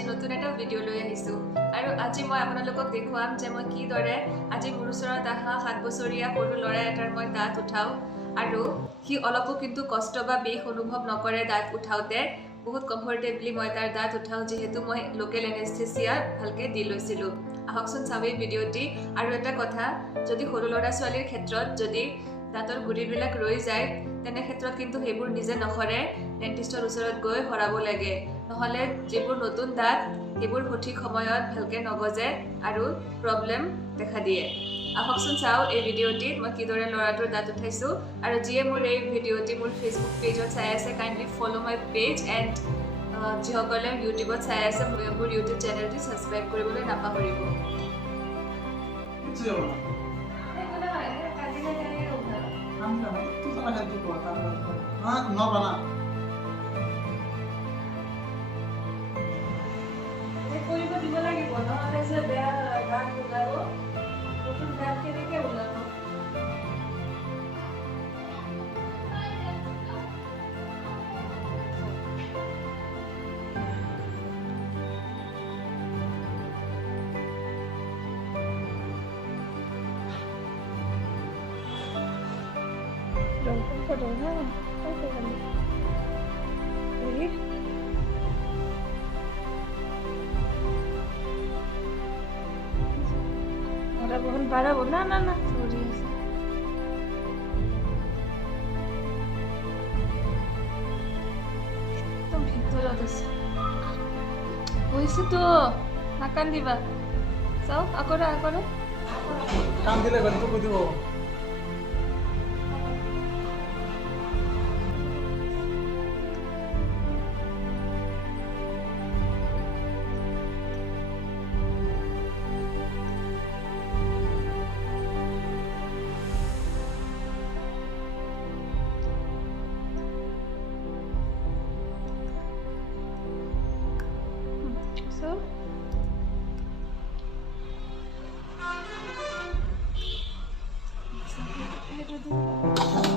আজি নতুন এটা ভিডিঅ' লৈ আহিছোঁ আৰু আজি মই আপোনালোকক দেখুৱাম যে মই কিদৰে আজি মোৰ ওচৰত অহা 7 বছৰীয়া সৰু ল'ৰা এটাৰ মই দাঁত উঠাওঁ আৰু সি অলপো কিন্তু কষ্ট বা বিষ অনুভৱ নকৰে দাঁত উঠাওঁতে বহুত কমফৰ্টেবলি মই তাৰ দাঁত উঠাওঁ যিহেতু মই লোকেল এনেস্থেচিয়া ভালকৈ দি লৈছিলোঁ আহকচোন চাওঁ এই ভিডিঅ'টি আৰু এটা কথা যদি সৰু ল'ৰা ছোৱালীৰ ক্ষেত্ৰত যদি দাঁতৰ গুৰিবিলাক ৰৈ যায় তেনে ক্ষেত্ৰত কিন্তু সেইবোৰ নিজে নসৰে ডেণ্টিষ্টৰ ওচৰত গৈ সৰাব লাগে নহ'লে যিবোৰ নতুন দাঁত সেইবোৰ সঠিক সময়ত ভালকৈ নগজে আৰু প্ৰব্লেম দেখা দিয়ে আহকচোন চাওঁ এই ভিডিঅ'টিত মই কিদৰে ল'ৰাটোৰ দাঁত উঠাইছোঁ আৰু যিয়ে মোৰ এই ভিডিঅ'টি মোৰ ফেচবুক পেজত চাই আছে kindly follow' my page and যিসকলে ইউটিউবত চাই আছে মোৰ ইউটিউব চেনেলটি ছাবস্ক্ৰাইব কৰিবলৈ নাপাহৰিব কৰিব দিব লাগিব নহ'লে যে বেয়া দাঁত ওলাব নতুন দাঁত কেনেকৈ ওলাব Không có đồ ha, có thể làm gì? Ada pohon bara bu, na, sorry. Tom ভিতৰত আছে হৈছে তো নাকান দিবা চাও আকৰা কাম দিলে গণিত কৈ দিব So itu dulu.